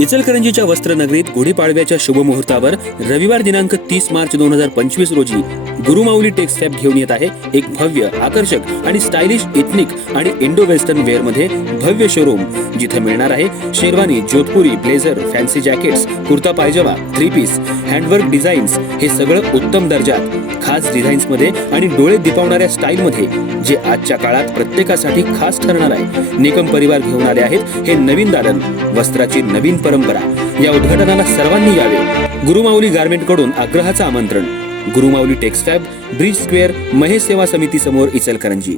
इचलकरंजीच्या वस्त्रनगरीत गुढीपाडव्याच्या शुभमुहूर्तावर रविवार दिनांक तीस मार्च दोन हजार पंचवीस रोजी गुरुमाऊली टेक्सफॅब घेऊन येत आहे एक भव्य आकर्षक आणि स्टायलिश इथनिक आणि इंडो वेस्टर्न वेअरमध्ये भव्य शोरूम जिथे मिळणार आहे sherwani Jodhpuri blazer fancy jackets kurta pyjama three piece handwork designs हे सगळं उत्तम दर्जात खास डिझाईन्समध्ये आणि डोळे दिपावणाऱ्या स्टाईल मध्ये जे आजच्या काळात प्रत्येकासाठी खास ठरणार आहे. निकम परिवार घेऊन आले आहेत हे नवीन दालन वस्त्राची नवीन परंपरा. या उद्घाटनाला सर्वांनी यावे. गुरुमाऊली गार्मेंटकडून आग्रहाचं आमंत्रण. Gurumauli Texfab bridge square Mahesh Seva Samiti समोर इचलकरंजी.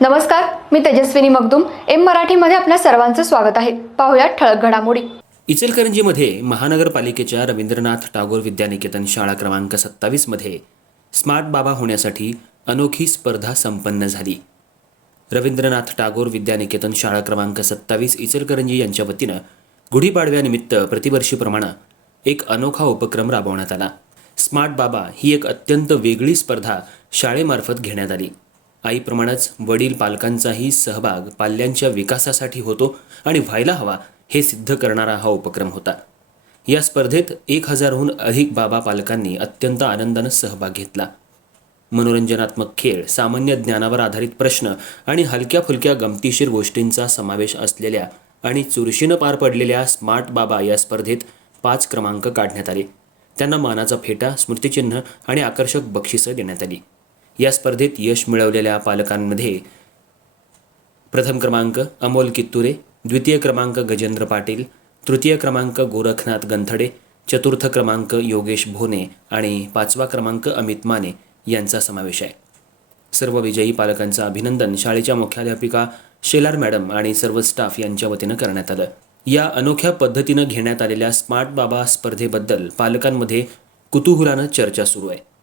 नमस्कार मी तेजस्विनी मगदुम. एम मराठीमध्ये आपल्या सर्वांचं स्वागत आहे. पाहुयात ठळक घडामोडी. इचलकरंजीमध्ये महानगरपालिकेच्या रवींद्रनाथ टागोर विद्यानिकेतन शाळा क्रमांक सत्तावीसमध्ये स्मार्ट बाबा होण्यासाठी अनोखी स्पर्धा संपन्न झाली. रवींद्रनाथ टागोर विद्यानिकेतन शाळा क्रमांक सत्तावीस इचलकरंजी यांच्या वतीनं गुढीपाडव्यानिमित्त प्रतिवर्षीप्रमाणे एक अनोखा उपक्रम राबवण्यात आला. स्मार्ट बाबा ही एक अत्यंत वेगळी स्पर्धा शाळेमार्फत घेण्यात आली. आईप्रमाणेच वडील पालकांचाही सहभाग पाल्यांच्या विकासासाठी होतो आणि व्हायला हवा हे सिद्ध करणारा हा उपक्रम होता. या स्पर्धेत एक हजारहून अधिक बाबा पालकांनी अत्यंत आनंदानं सहभाग घेतला. मनोरंजनात्मक खेळ सामान्य ज्ञानावर आधारित प्रश्न आणि हलक्या फुलक्या गमतीशीर गोष्टींचा समावेश असलेल्या आणि चुरशीनं पार पडलेल्या स्मार्ट बाबा या स्पर्धेत पाच क्रमांक काढण्यात आले. त्यांना मानाचा फेटा स्मृतिचिन्ह आणि आकर्षक बक्षिसं देण्यात आली. या स्पर्धेत यश मिळवलेल्या पालकांमध्ये प्रथम क्रमांक अमोल कित्तुरे द्वितीय क्रमांक गजेंद्र पाटील तृतीय क्रमांक गोरखनाथ गंथडे चतुर्थ क्रमांक योगेश भोने आणि पाचवा क्रमांक अमित माने यांचा समावेश आहे. सर्व विजयी पालकांचं अभिनंदन शाळेच्या मुख्याध्यापिका शेलार मॅडम आणि सर्व स्टाफ यांच्या वतीनं करण्यात आलं. या अनोख्या पद्धतीनं घेण्यात आलेल्या स्मार्ट बाबा स्पर्धेबद्दल पालकांमध्ये कुतूहलानं चर्चा सुरू आहे.